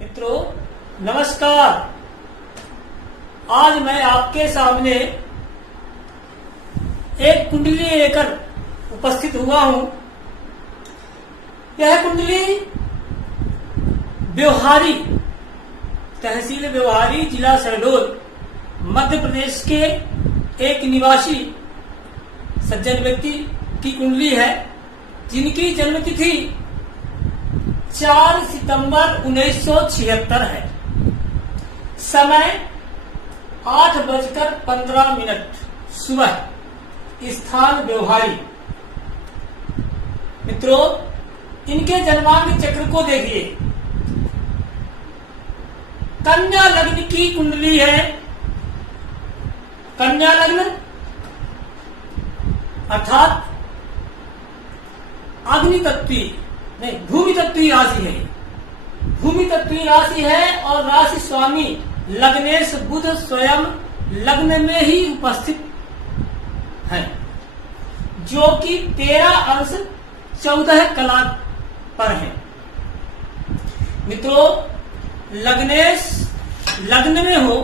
मित्रों नमस्कार। आज मैं आपके सामने एक कुंडली लेकर उपस्थित हुआ हूं। यह कुंडली व्यवहारी, तहसील व्यवहारी, जिला शहडोल, मध्य प्रदेश के एक निवासी सज्जन व्यक्ति की कुंडली है, जिनकी जन्मतिथि 4 सितंबर 1976 है। समय 8:15 सुबह। स्थान व्यवहारी। मित्रों, इनके जन्मांक चक्र को देखिए। कन्या लग्न की कुंडली है। कन्या लग्न अर्थात अग्नि तत्वी नहीं, भूमि तत्वी राशि है। भूमि तत्वी राशि है और राशि स्वामी लग्नेश बुध स्वयं लग्न में ही उपस्थित है, जो कि 13 अंश 14 कला पर है। मित्रों, लग्नेश लग्न में हो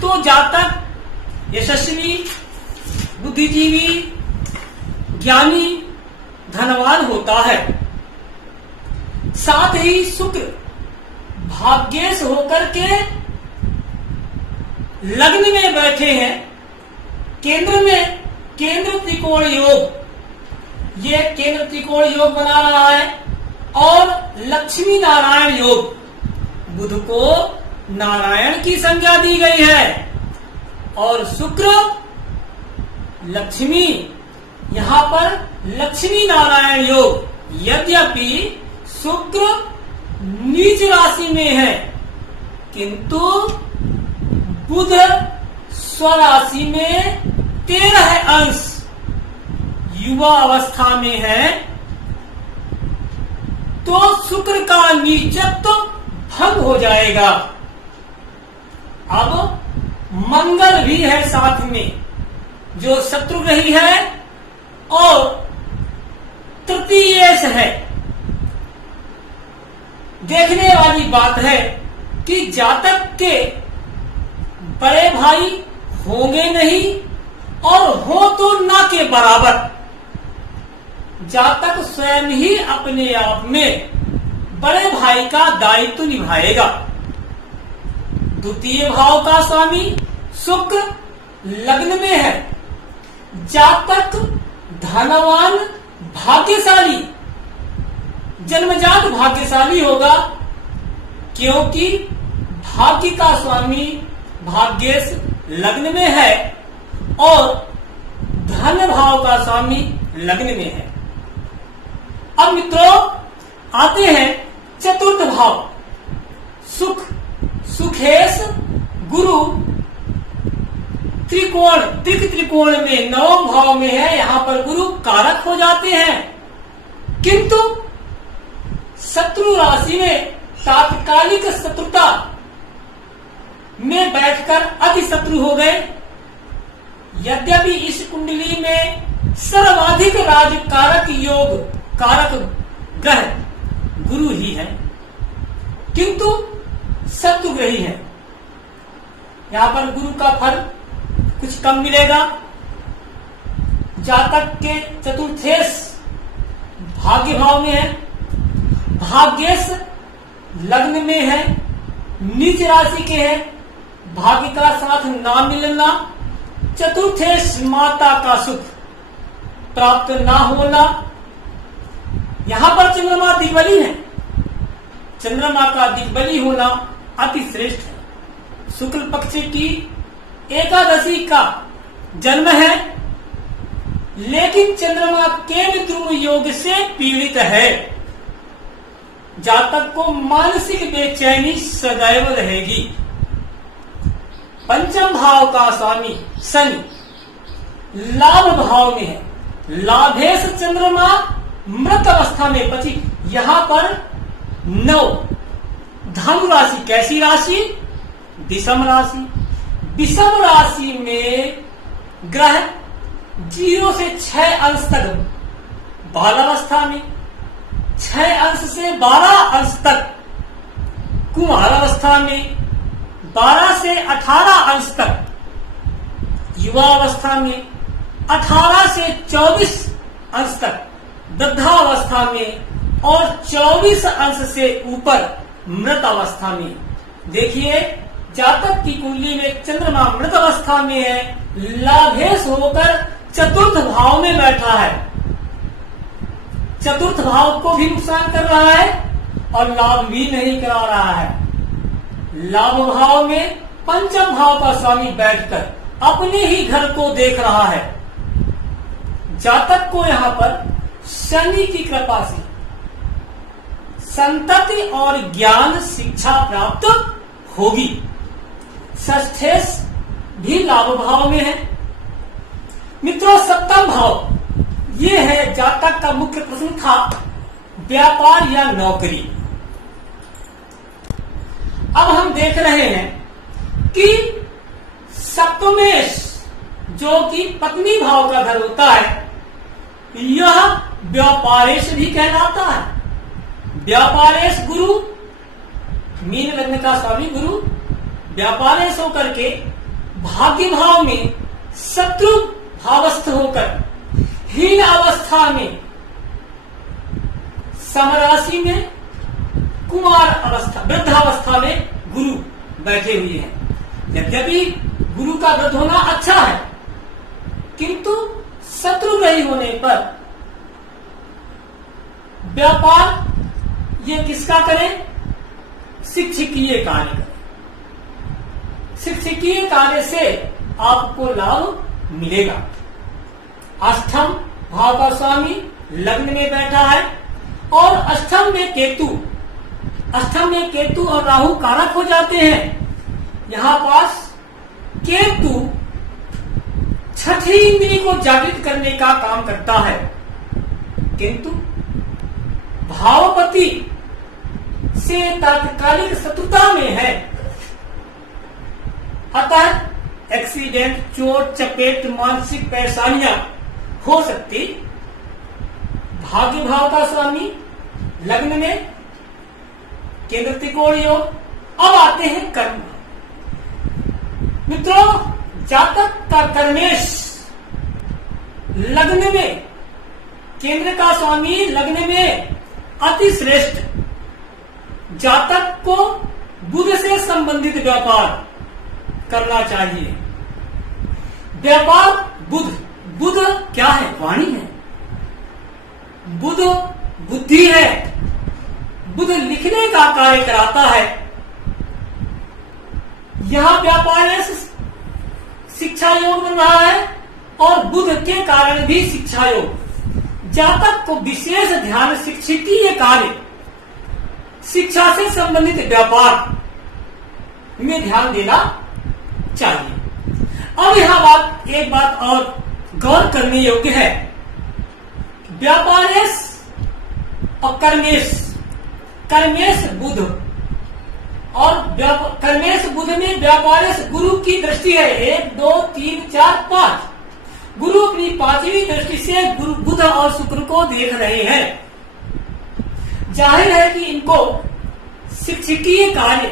तो जातक यशस्वी, बुद्धिजीवी, ज्ञानी, धनवान होता है। साथ ही शुक्र भाग्येश होकर के लग्न में बैठे हैं। केंद्र में केंद्र त्रिकोण योग, ये केंद्र त्रिकोण योग बना रहा है। और लक्ष्मी नारायण योग, बुध को नारायण की संज्ञा दी गई है। और शुक्र लक्ष्मी, यहां पर लक्ष्मी नारायण योग। यद्यपि शुक्र नीच राशि में है, किंतु बुध स्वराशि में 13 अंश युवा अवस्था में है, तो शुक्र का नीचत्व भंग हो जाएगा। अब मंगल भी है साथ में, जो शत्रुग्रही है और तृतीयेश है। देखने वाली बात है कि जातक के बड़े भाई होंगे नहीं, और हो तो ना के बराबर। जातक स्वयं ही अपने आप में बड़े भाई का दायित्व निभाएगा। द्वितीय भाव का स्वामी शुक्र लग्न में है। जातक धनवान, भाग्यशाली, जन्मजात भाग्यशाली होगा, क्योंकि भाग्य का स्वामी भाग्येश लग्न में है और धन भाव का स्वामी लग्न में है। अब मित्रों आते हैं चतुर्थ भाव। सुख, सुखेश गुरु त्रिकोण, त्रिकोण में 9 भाव में है। यहां पर गुरु कारक हो जाते हैं, किंतु शत्रु राशि में तात्कालिक शत्रुता में बैठकर अतिशत्रु हो गए। यद्यपि इस कुंडली में सर्वाधिक राजकारक योग कारक ग्रह गुरु ही है, किंतु शत्रुग्रही है। यहां पर गुरु का फल कुछ कम मिलेगा। जातक के चतुर्थेश भाग्य भाव में है। भाग्येश लग्न में है, नीच राशि के है। भाग्य का साथ ना मिलना, चतुर्थेश माता का सुख प्राप्त ना होना। यहां पर चंद्रमा दिग्बली है। चंद्रमा का दिग्बली होना अति श्रेष्ठ है। शुक्ल पक्ष की एकादशी का जन्म है, लेकिन चंद्रमा केवल ध्रुव योग से पीड़ित है। जातक को मानसिक बेचैनी सदैव रहेगी। पंचम भाव का स्वामी शनि लाभ भाव में है। लाभेश चंद्रमा मृत अवस्था में पची। यहां पर 9 धनु राशि, कैसी राशि? विषम राशि। विषम राशि में ग्रह 0 से 6 अंश तक बालावस्था में, 6 अंश से 12 अंश तक कुमार अवस्था में 12 से 18 अंश तक, युवा अवस्था में 18 से 24 अंश तक, वृद्धावस्था में और 24 अंश से ऊपर मृत अवस्था में। देखिए जातक की कुंडली में चंद्रमा मृत अवस्था में है, लाभेश होकर चतुर्थ भाव में बैठा है, चतुर्थ भाव को भी नुकसान कर रहा है और लाभ भी नहीं करा रहा है। लाभ भाव में पंचम भाव का स्वामी बैठकर अपने ही घर को देख रहा है। जातक को यहाँ पर शनि की कृपा से संतति और ज्ञान शिक्षा प्राप्त होगी। षष्ठेश भी लाभ भाव में है। मित्रों, सप्तम भाव ये है, जातक का मुख्य प्रश्न था व्यापार या नौकरी। अब हम देख रहे हैं कि सप्तमेश जो कि पत्नी भाव का घर होता है, यह व्यापारेश भी कहलाता है। व्यापारेश गुरु, मीन लग्न का स्वामी गुरु व्यापारेश होकर के भाग्य भाव में शत्रु भावस्थ होकर हीन अवस्था में समराशि में कुमार अवस्था वृद्धावस्था में गुरु बैठे हुए हैं। यद्यपि गुरु का वृद्ध होना अच्छा है, किंतु शत्रु नहीं होने पर व्यापार ये किसका करें? शिक्षकीय कार्य करें। शिक्षकीय कार्य से आपको लाभ मिलेगा। अष्टम भाव का स्वामी लग्न में बैठा है और अष्टम में केतु और राहु कारक हो जाते हैं। यहां पास केतु छठी इंद्री को जागृत करने का काम करता है, किंतु भावपति से तात्कालिक शत्रुता में है। अतः एक्सीडेंट, चोट, चपेट, मानसिक परेशानियां हो सकती। भाग्य भाव का स्वामी लग्न में, केंद्र त्रिकोण योग। अब आते हैं कर्म। मित्रों, जातक का कर्मेश लग्न में, केंद्र का स्वामी लग्न में अति श्रेष्ठ। जातक को बुध से संबंधित व्यापार करना चाहिए। व्यापार बुध क्या है? वाणी है। बुध बुद्धि है। बुध लिखने का कार्य कराता है। यहां व्यापार शिक्षा योग बन रहा है और बुध के कारण भी शिक्षा योग। जातक को विशेष ध्यान शिक्षकीय कार्य, शिक्षा से संबंधित व्यापार में ध्यान देना चाहिए। अब यहां एक बात और गौर करने योग्य है। व्यापारेश और कर्मेश बुध और कर्मेश बुध में व्यापारेश गुरु की दृष्टि है। 1, 2, 3, 4, 5। गुरु अपनी 5वीं दृष्टि से गुरु बुध और शुक्र को देख रहे हैं। जाहिर है कि इनको शिक्षकीय कार्य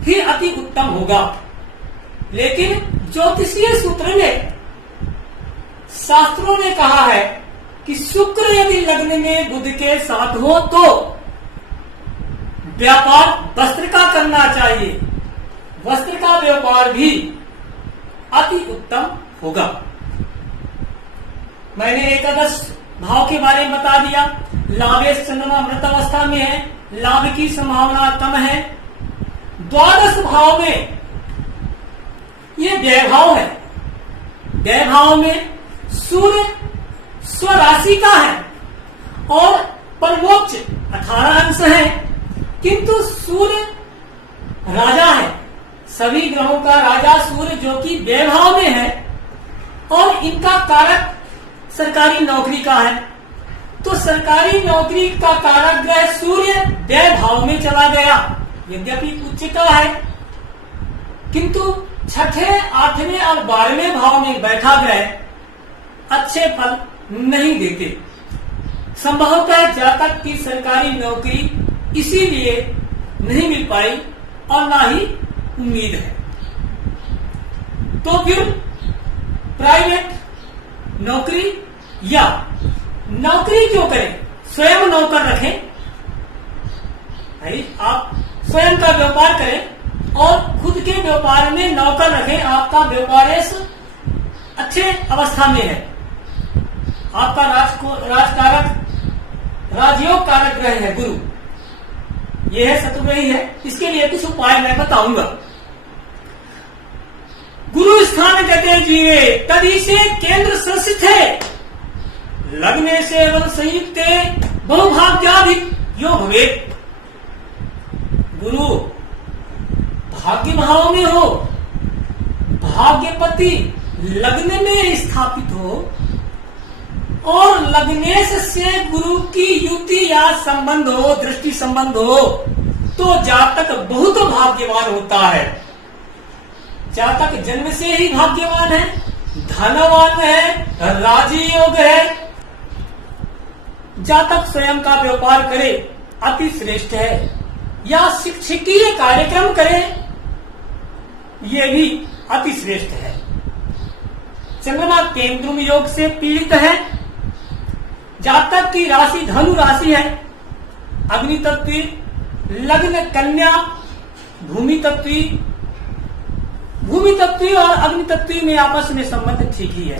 भी अति उत्तम होगा, लेकिन ज्योतिषीय सूत्र में शास्त्रों ने कहा है कि शुक्र यदि लग्न में बुध के साथ हो तो व्यापार वस्त्र का करना चाहिए। वस्त्र का व्यापार भी अति उत्तम होगा। मैंने एकादश भाव के बारे में बता दिया। लाभेश चंद्रमा मृत अवस्था में है, लाभ की संभावना कम है। द्वादश भाव में ये व्यय भाव है। व्यय भाव में सूर्य स्वराशि का है और परमोच्च 18 अंश है, किंतु सूर्य राजा है। सभी ग्रहों का राजा सूर्य जो कि व्यय भाव में है और इनका कारक सरकारी नौकरी का है। तो सरकारी नौकरी का कारक ग्रह सूर्य व्यय भाव में चला गया। यद्यपि उच्च का है, किंतु छठे, 8वें और 12वें भाव में बैठा ग्रह अच्छे फल नहीं देते। संभवतः जातक की सरकारी नौकरी इसीलिए नहीं मिल पाई और ना ही उम्मीद है। तो फिर प्राइवेट नौकरी या नौकरी क्यों करें, स्वयं नौकर रखें। आप स्वयं का व्यापार करें और खुद के व्यापार में नौकर रखें। आपका व्यापार अच्छे अवस्था में है, आपका राजकारक राजयोग कारक ग्रह है गुरु, यह है शत्रुग्रही है। इसके लिए कुछ उपाय मैं बताऊंगा। गुरु स्थान गते जीवे तदी से केंद्र संस्थित है, लग्ने से बल संयुक्त बहुभाग्याधिक यो भवेत्। गुरु भाग्य भाव में हो, भाग्यपति लग्न में स्थापित हो और लग्नेश से गुरु की युति या संबंध हो, दृष्टि संबंध हो, तो जातक बहुत भाग्यवान होता है। जातक जन्म से ही भाग्यवान है, धनवान है, राजी योग है। जातक स्वयं का व्यापार करे अति श्रेष्ठ है, या शिक्षकीय कार्यक्रम करे ये भी अति श्रेष्ठ है। चंद्रमा केंद्रुम योग से पीड़ित है। जातक की राशि धनु राशि है, अग्नि तत्वी, लग्न कन्या, भूमि तत्वी। भूमि तत्वी और अग्नि तत्वी में आपस में संबंध ठीक ही है।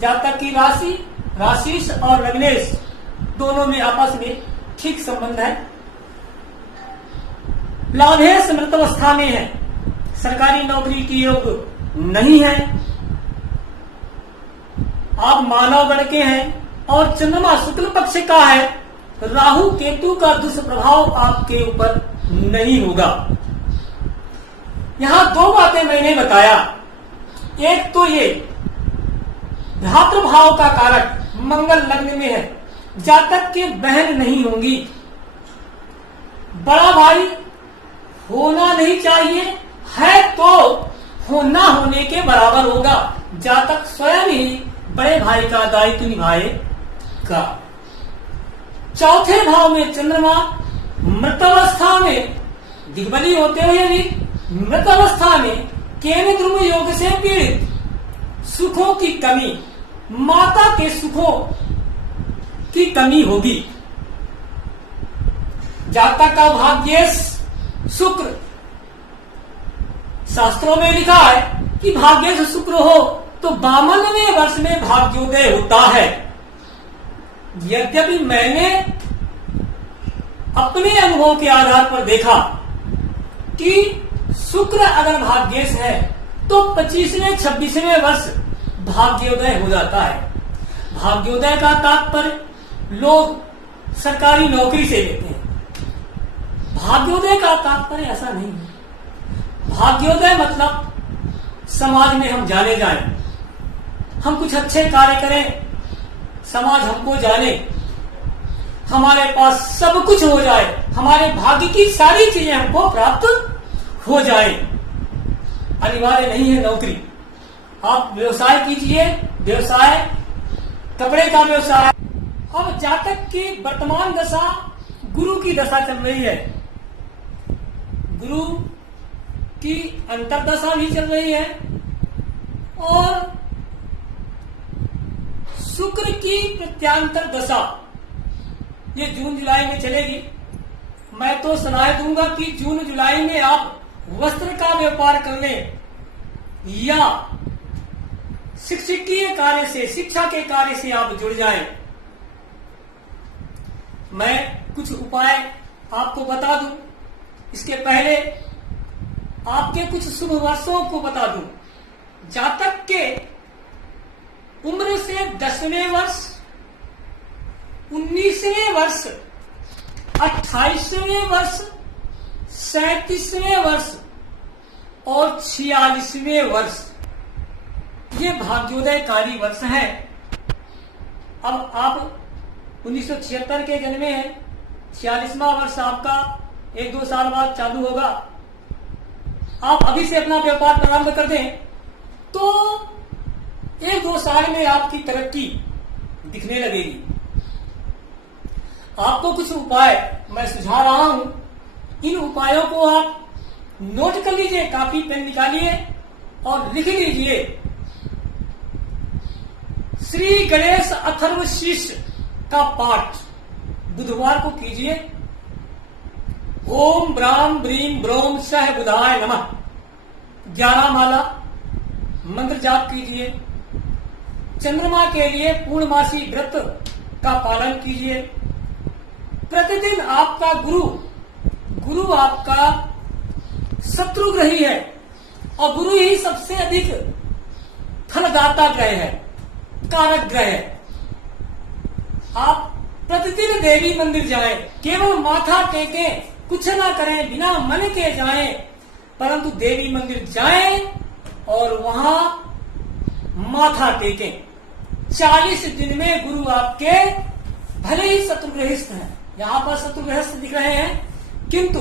जातक की राशि राशिश और लग्नेश दोनों में आपस में ठीक संबंध है। लाभेश मृतावस्था में है, सरकारी नौकरी की योग नहीं है। आप मानव गण के हैं और चंद्रमा शुक्ल पक्ष का है। राहु केतु का दुष्प्रभाव आपके ऊपर नहीं होगा। यहां दो बातें मैंने बताया। एक तो ये भ्रातृभाव का कारक मंगल लग्न में है, जातक के बहन नहीं होंगी। बड़ा भाई होना नहीं चाहिए, है तो होना होने के बराबर होगा। जातक स्वयं ही बड़े भाई का दायित्व निभाएगा। चौथे भाव में चंद्रमा मृतावस्था में दिग्बली होते हुए भी मृतावस्था में केंद्रुम योग से पीड़ित, सुखों की कमी, माता के सुखों की कमी होगी। जातक का भाग्येश शुक्र, शास्त्रों में लिखा है कि भाग्येश शुक्र हो तो 52वें वर्ष में भाग्योदय होता है। यद्यपि मैंने अपने अनुभव के आधार पर देखा कि शुक्र अगर भाग्येश है तो 25वें 26वें वर्ष भाग्योदय हो जाता है। भाग्योदय का तात्पर्य लोग सरकारी नौकरी से लेते हैं। भाग्योदय का तात्पर्य ऐसा नहीं है। भाग्योदय मतलब समाज में हम जाने जाएं, हम कुछ अच्छे कार्य करें, समाज हमको जाने, हमारे पास सब कुछ हो जाए, हमारे भाग्य की सारी चीजें हमको प्राप्त हो जाए। अनिवार्य नहीं है नौकरी। आप व्यवसाय कीजिए, व्यवसाय कपड़े का व्यवसाय। अब जातक की वर्तमान दशा गुरु की दशा चल रही है। गुरु की अंतर्दशा भी चल रही है और शुक्र की प्रत्यांतर दशा ये जून जुलाई में चलेगी। मैं तो सलाह दूंगा कि जून जुलाई में आप वस्त्र का व्यापार करने या शिक्षकीय कार्य से, शिक्षा के कार्य से आप जुड़ जाएं। मैं कुछ उपाय आपको बता दूं, इसके पहले आपके कुछ शुभ वर्षों को बता दूं। जातक के उम्र से 10वें वर्ष, 19वें वर्ष, 28वें वर्ष, 37वें वर्ष और 46वें वर्ष ये भाग्योदयकारी वर्ष है। अब आप 1976 के जन्मे हैं, 46वां वर्ष आपका 1-2 साल बाद चालू होगा। आप अभी से अपना व्यापार प्रारंभ कर दें तो 1-2 साल में आपकी तरक्की दिखने लगेगी। आपको कुछ उपाय मैं सुझा रहा हूं, इन उपायों को आप नोट कर लीजिए, कॉपी पेन निकालिए और लिख लीजिए। श्री गणेश अथर्व शीर्ष का पाठ बुधवार को कीजिए। ओम ब्राम ब्रीम ब्रोम सह बुधाय नमः 11 माला मंत्र जाप कीजिए। चंद्रमा के लिए पूर्णमासी व्रत का पालन कीजिए। प्रतिदिन आपका गुरु आपका शत्रुग्रही है और गुरु ही सबसे अधिक फलदाता ग्रह है, कारक ग्रह है। आप प्रतिदिन देवी मंदिर जाएं, केवल माथा टेकें, कुछ ना करें, बिना मन के जाएं, परंतु देवी मंदिर जाएं और वहां माथा टेकें। 40 दिन में गुरु आपके भले ही शत्रुग्रहिस्थ हैं, यहां पर शत्रुग्रहिस्थ दिख रहे हैं, किंतु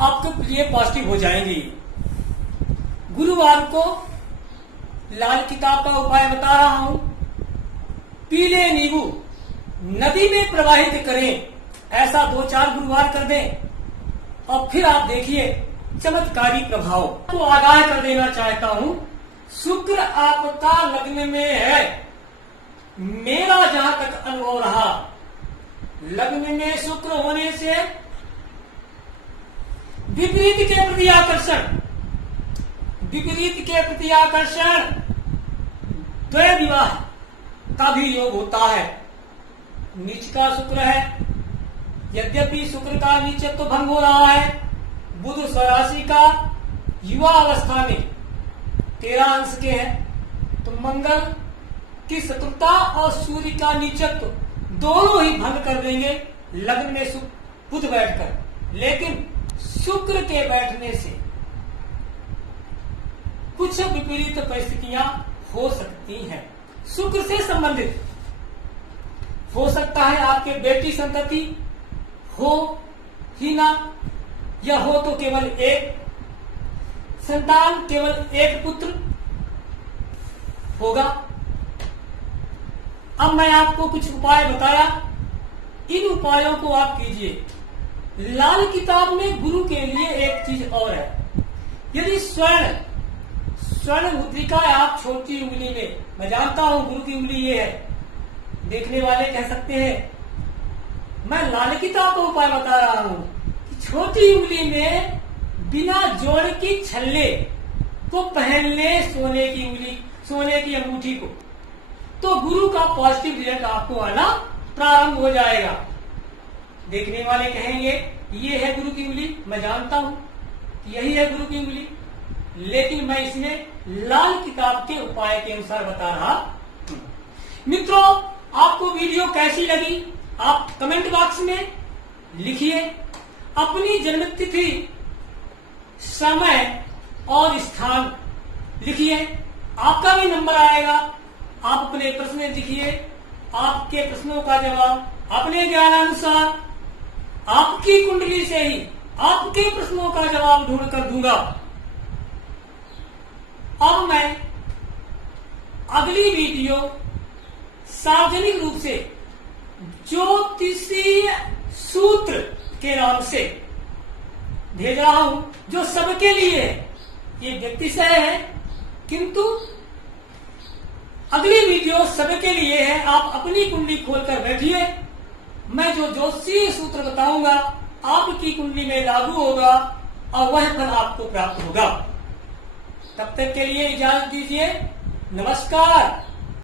आपके लिए पॉजिटिव हो जाएंगी। गुरुवार को लाल किताब का उपाय बता रहा हूं। पीले नींबू नदी में प्रवाहित करें, ऐसा 2-4 गुरुवार कर दें और फिर आप देखिए चमत्कारी प्रभाव। तो आगाह कर देना चाहता हूं, शुक्र आपका लग्न में है। मेरा जहां तक अनुभव रहा, लग्न में शुक्र होने से विपरीत के प्रति आकर्षण, द्वय विवाह का भी योग होता है। नीच का शुक्र है, यद्यपि शुक्र का नीचत्व भंग हो रहा है। बुध स्वराशि का युवा अवस्था में 13 अंश के हैं, तो मंगल की शत्रुता और सूर्य का नीचत्व दोनों ही भंग कर देंगे लग्न में बुध बैठकर। लेकिन शुक्र के बैठने से कुछ विपरीत परिस्थितियां हो सकती हैं। शुक्र से संबंधित हो सकता है आपके बेटी संतति हो ही ना, या हो तो केवल एक संतान, केवल एक पुत्र होगा। अब मैं आपको कुछ उपाय बताया, इन उपायों को आप कीजिए। लाल किताब में गुरु के लिए एक चीज और है। यदि स्वर्ण मुद्रिका है आप छोटी उंगली में, मैं जानता हूं गुरु की उंगली ये है, देखने वाले कह सकते हैं मैं लाल किताब का उपाय बता रहा हूं कि छोटी उंगली में बिना जोड़ की छल्ले को पहन ले, सोने की अंगूठी को, तो गुरु का पॉजिटिव रिजल्ट आपको आना प्रारंभ हो जाएगा। देखने वाले कहेंगे ये है गुरु की उंगली, मैं जानता हूं यही है गुरु की उंगली, लेकिन मैं इसमें लाल किताब के उपाय के अनुसार बता रहा हूं। मित्रों, आपको वीडियो कैसी लगी आप कमेंट बॉक्स में लिखिए। अपनी जन्मतिथि, समय और स्थान लिखिए। आपका भी नंबर आएगा। आप अपने प्रश्न लिखिए। आपके प्रश्नों का जवाब अपने ज्ञानानुसार आपकी कुंडली से ही आपके प्रश्नों का जवाब ढूंढ कर दूंगा। अब मैं अगली वीडियो सार्वजनिक रूप से ज्योतिषीय सूत्र के नाम से भेज रहा हूं, जो सबके लिए है। ये व्यक्तिशय है, किंतु अगली वीडियो सबके लिए है। आप अपनी कुंडली खोलकर बैठिए। मैं जो ज्योतिषीय सूत्र बताऊंगा आपकी कुंडली में लागू होगा और वह फल आपको प्राप्त होगा। तब तक के लिए इजाजत दीजिए। नमस्कार।